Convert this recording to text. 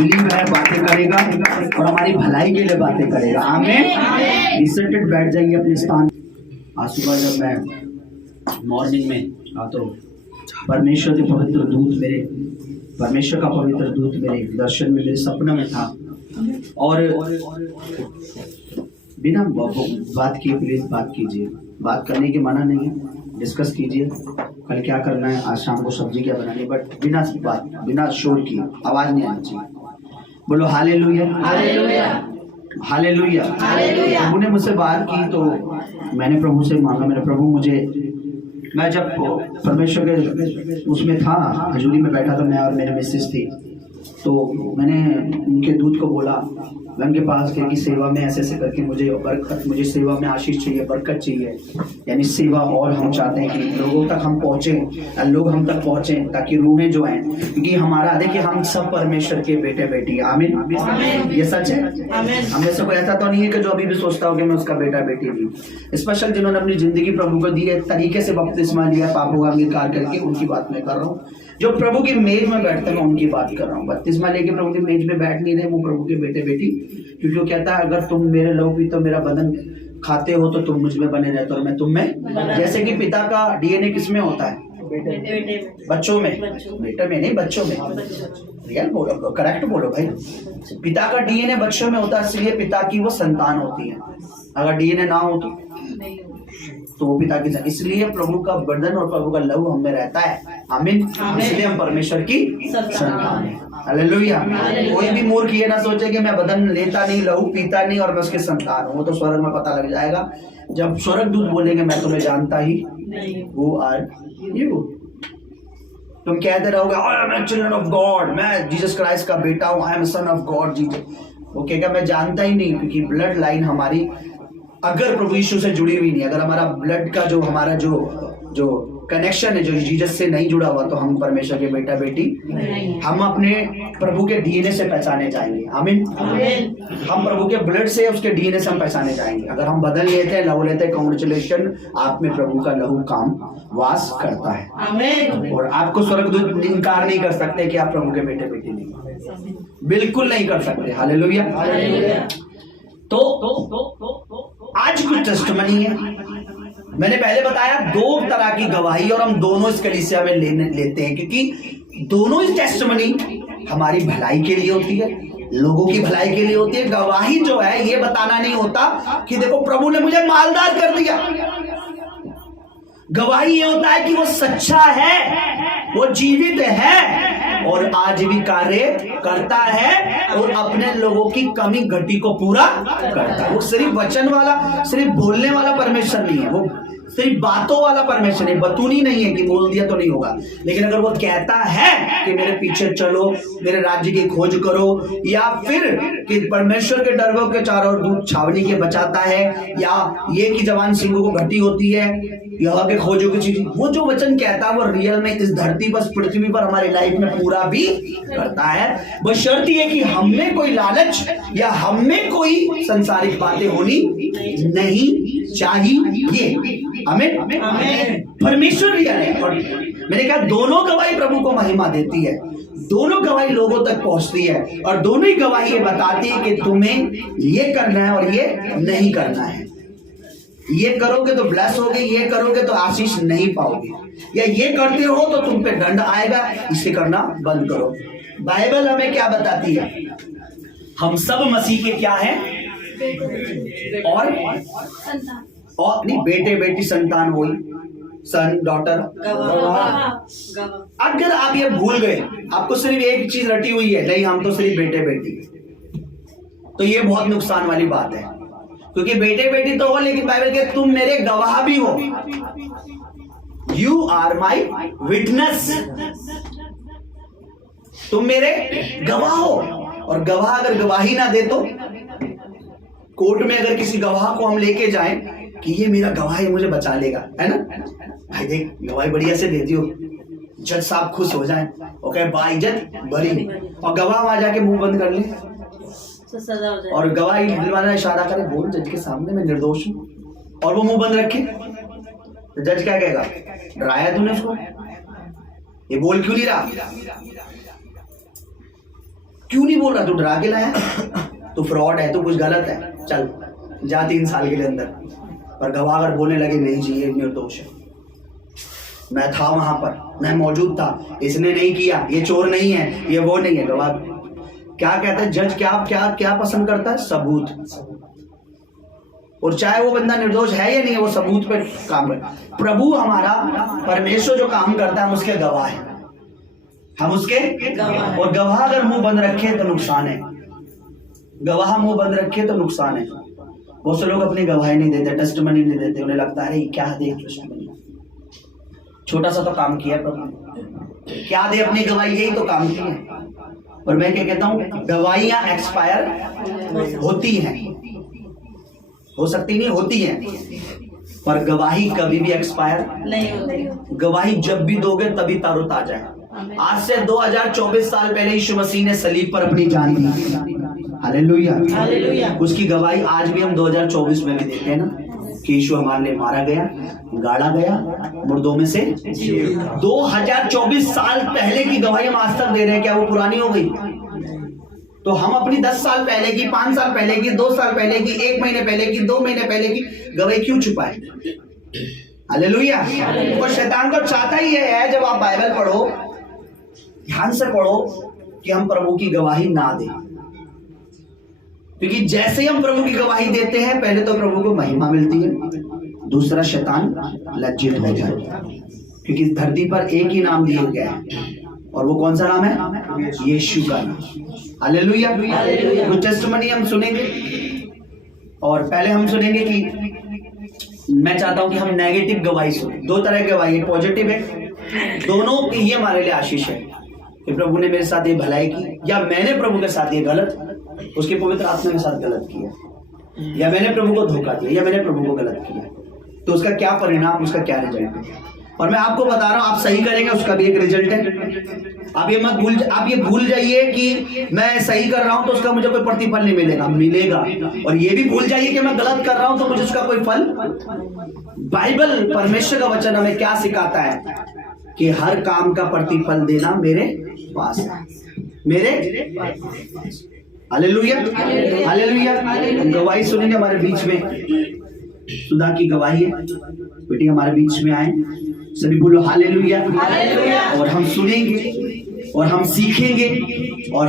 Believe है, बातें करेगा और हमारी भलाई के लिए बातें करेगा। आमीन। रिसेटेड बैठ जाइए अपने स्थान। आज सुबह जब मैं मॉर्निंग में तो परमेश्वर के पवित्र दूत मेरे, परमेश्वर का पवित्र दूत मेरे दर्शन में, मेरे सपने में था और बिना बात किए प्लीज बात कीजिए, बात करने की मना नहीं है, डिस्कस कीजिए कल क्या करना है, आज शाम को सब्जी क्या बनानी है, बट बिना बात, बिना शोर की, आवाज नहीं आनी चाहिए। बोलो हालेलुया, हालेलुया, हालेलुया। प्रभु ने मुझसे बात की तो मैंने प्रभु से मांगा, मेरे प्रभु मुझे, मैं जब परमेश्वर के उसमें था, हजूरी में बैठा था मैं और मेरे मिसेस थी, तो मैंने उनके दूत को बोला, मैं उनके पास गया कि सेवा में ऐसे ऐसे करके मुझे बरकत, मुझे सेवा में आशीष चाहिए, बरकत चाहिए, यानी सेवा, और हम चाहते हैं कि लोगों तक हम पहुँचे, लोग हम तक पहुँचे ताकि रूहें जो हैं, क्योंकि हमारा देखिए हम सब परमेश्वर के बेटे बेटी, आमीन, ये सच है। हम में से कोई ऐसा तो नहीं है कि जो अभी भी सोचता हो कि मैं उसका बेटा बेटी नहीं। स्पेशल जिन्होंने अपनी जिंदगी प्रभु को दी है, तरीके से बपतिस्मा लिया, पापों का अंगीकार करके, उनकी बात मैं कर रहा हूँ। जो प्रभु की मेज में बैठते हैं मैं उनकी बात कर रहा हूँ। बपतिस्मा लेके प्रभु की मेज में बैठ नहीं रहे, वो प्रभु के बेटे बेटी, क्योंकि वो कहता है अगर तुम मेरे लहू पीते हो, मेरा बदन खाते हो तो तुम मुझ में बने रहते हो और मैं तुम में। जैसे कि पिता का डीएनए किसमें होता है? बच्चों में, बेटे में नहीं, बच्चों में। रियल बोलो, करेक्ट बोलो भाई। पिता का डीएनए बच्चों में होता है, इसलिए पिता की वो संतान होती है। अगर डीएनए ना हो तो वो पिता की, इसलिए प्रभु का बदन और प्रभु का लहू हम में रहता है। आमीन। इसलिए हम परमेश्वर की संतान है। हालेलुया। कोई भी मूर्ख ये ना सोचे कि मैं बदन लेता नहीं, लहू पीता नहीं और मैं उसके संतान हूँ। वो तो स्वर्ग में पता लग जाएगा जब स्वर्गदूत बोलेंगे मैं तुम्हें जानता ही हूँ, आर यू। तुम कहते रहोगे I am children of God, मैं जीसस क्राइस्ट का बेटा हूँ, I am son of God Jesus. वो कहेगा मैं जानता ही नहीं, क्योंकि ब्लड लाइन हमारी अगर प्रभु यीशु से जुड़ी हुई नहीं, अगर हमारा ब्लड का जो हमारा जो कनेक्शन है जो जीसस से नहीं जुड़ा हुआ, तो हम परमेश्वर के बेटा बेटी, हम अपने प्रभु के डीएनए से पहचाने जाएंगे। आमीन। हम प्रभु के ब्लड से, उसके डीएनए से हम पहचाने जाएंगे। अगर हम बदल लेते हैं, लहू लेते हैं, कांग्रेचुलेशन, आप में प्रभु का लहू काम वास करता है। आमीन। और आपको स्वर्गदूत इनकार नहीं कर सकते कि आप प्रभु के बेटे बेटी नहीं, बिल्कुल नहीं कर सकते। हालेलुया। तो आज कुछ टेस्टिमनी है। मैंने पहले बताया दो तरह की गवाही, और हम दोनों इस कलीसिया में लेते हैं, क्योंकि दोनों ही टेस्टिमनी हमारी भलाई के लिए होती है, लोगों की भलाई के लिए होती है। गवाही जो है ये बताना नहीं होता कि देखो प्रभु ने मुझे मालदार कर दिया। गवाही ये होता है कि वो सच्चा है, वो जीवित है और आज भी कार्य करता है और अपने लोगों की कमी घटी को पूरा करता है। वो सिर्फ वचन वाला, सिर्फ बोलने वाला परमेश्वर नहीं है, वो सिर्फ बातों वाला परमेश्वर नहीं, बतूनी नहीं है कि बोल दिया तो नहीं होगा। लेकिन अगर वो कहता है कि मेरे पीछे चलो, मेरे राज्य की खोज करो, या फिर कि परमेश्वर के डरवों के चारों ओर दूत छावनी के बचाता है, या ये कि जवान सिंहों को घटी होती है, यहाँ के खोजों की चीज, वो जो वचन कहता है वो रियल में इस धरती पर, पृथ्वी पर, हमारी लाइफ में पूरा भी करता है। बशर्ते है कि हमें कोई लालच या हमें कोई संसारिक बातें होनी नहीं चाहिए। आमीन। परमेश्वर रियल है। और मैंने कहा दोनों गवाही प्रभु को महिमा देती है, दोनों गवाही लोगों तक पहुंचती है, और दोनों ही गवाही ये बताती है कि तुम्हें ये करना है और ये नहीं करना है। ये करोगे तो ब्लेस होगे, ये करोगे तो आशीष नहीं पाओगे, या ये करते हो तो तुम पे दंड आएगा, इसे करना बंद करो। बाइबल हमें क्या बताती है? हम सब मसीह के क्या हैं? और नहीं, बेटे बेटी, संतान हुई, सन डॉटर। अगर आप ये भूल गए, आपको सिर्फ एक चीज रटी हुई है, नहीं हम तो सिर्फ बेटे बेटी, तो ये बहुत नुकसान वाली बात है। क्योंकि बेटे बेटी तो हो, लेकिन बाइबल कहती तुम मेरे गवाह भी हो। यू आर माई विटनेस, तुम मेरे गवाह हो। और गवाह अगर गवाही ना दे तो कोर्ट में अगर किसी गवाह को हम लेके जाएं कि ये मेरा गवाह है, मुझे बचा लेगा, है ना भाई, देख गवाही बढ़िया से दे दियो, जज साहब खुश हो जाए, ओके बाइज्जत बरी, और गवाह वहां जाके मुंह बंद कर ले और गवाही दिलवाना इशारा करे, बोल जज के सामने मैं निर्दोष हूं, और वो मुंह बंद रखे, तो जज क्या कहेगा? डराया तूने उसको, ये बोल क्यों नहीं रहा? क्यों नहीं बोल रहा? तू डरा के लाया, तू फ्रॉड है, तू कुछ गलत है, चल जा 3 साल के लिए अंदर। पर गवाह अगर बोलने लगे नहीं जी ये निर्दोष है, मैं था वहां पर, मैं मौजूद था, इसने नहीं किया, ये चोर नहीं है, ये वो नहीं है, गवाह क्या कहता है? जज क्या क्या क्या पसंद करता है? सबूत। और चाहे वो बंदा निर्दोष है या नहीं है, वो सबूत पे काम करता है। प्रभु हमारा परमेश्वर जो काम करता है हम उसके गवाह हैं, हम उसके और गवाह अगर मुंह बंद रखे तो नुकसान है, गवाह मुंह बंद रखे तो नुकसान है। बहुत से लोग अपनी गवाही नहीं देते, टेस्टिमनी नहीं देते, उन्हें लगता है क्या दे टेस्टिमनी, छोटा सा तो काम किया प्रभु, क्या दे अपनी गवाही, यही तो काम की है। और मैं क्या कहता हूं, गवाहियां एक्सपायर होती हैं, हो सकती नहीं, होती हैं, पर गवाही कभी भी एक्सपायर नहीं होती। गवाही जब भी दोगे तभी तरोताजा है। आज से 2024 साल पहले यीशु मसीह ने सलीब पर अपनी जान दी, हालेलुया। उसकी गवाही आज भी हम 2024 में भी देते हैं ना, कि यीशु हमारे लिए मारा गया, गाड़ा गया, मुर्दों में से 2024 साल पहले की गवाही हम आज तक दे रहे हैं। क्या वो पुरानी हो गई? तो हम अपनी 10 साल पहले की, 5 साल पहले की, 2 साल पहले की, 1 महीने पहले की, 2 महीने पहले की गवाही क्यों छुपाए? हालेलुया। और शैतान तो चाहता ही है जब आप बाइबल पढ़ो, ध्यान से पढ़ो, कि हम प्रभु की गवाही ना दें, क्योंकि जैसे ही हम प्रभु की गवाही देते हैं, पहले तो प्रभु को महिमा मिलती है, दूसरा शैतान लज्जित हो जाए, क्योंकि धरती पर एक ही नाम दिया गया है, और वो कौन सा नाम है? यीशु का नाम। हालेलुया। कुछ टेस्टिमनी हम सुनेंगे, और पहले हम सुनेंगे कि मैं चाहता हूं कि हम नेगेटिव गवाही सुने। 2 तरह की गवाही है, पॉजिटिव है, दोनों की ही हमारे लिए आशीष है कि प्रभु ने मेरे साथ ये भलाई की, या मैंने प्रभु के साथ ये गलत, उसके पवित्र आत्मा के साथ गलत किया, या मैंने प्रभु को धोखा दिया, या मैंने प्रभु को गलत किया, तो उसका क्या परिणाम, उसका क्या रिजल्ट है। और मैं आपको बता रहा हूं, आप सही करेंगे उसका भी एक रिजल्ट है। आप ये भूल जाइए कि मैं सही कर रहा हूं तो उसका मुझे कोई प्रतिफल नहीं मिलेगा, मिलेगा। और ये भी भूल जाइए कि मैं गलत कर रहा हूं तो मुझे उसका कोई फल। बाइबल, परमेश्वर का वचन हमें क्या सिखाता है? कि हर काम का प्रतिफल देना मेरे पास है, मेरे। Hallelujah, hallelujah. गवाही सुनेंगे हमारे बीच में, सुधा की गवाही है, बेटी हमारे बीच में आए, सभी बोलो हालेलुया, हालेलुया। और हम सुनेंगे और हम सीखेंगे और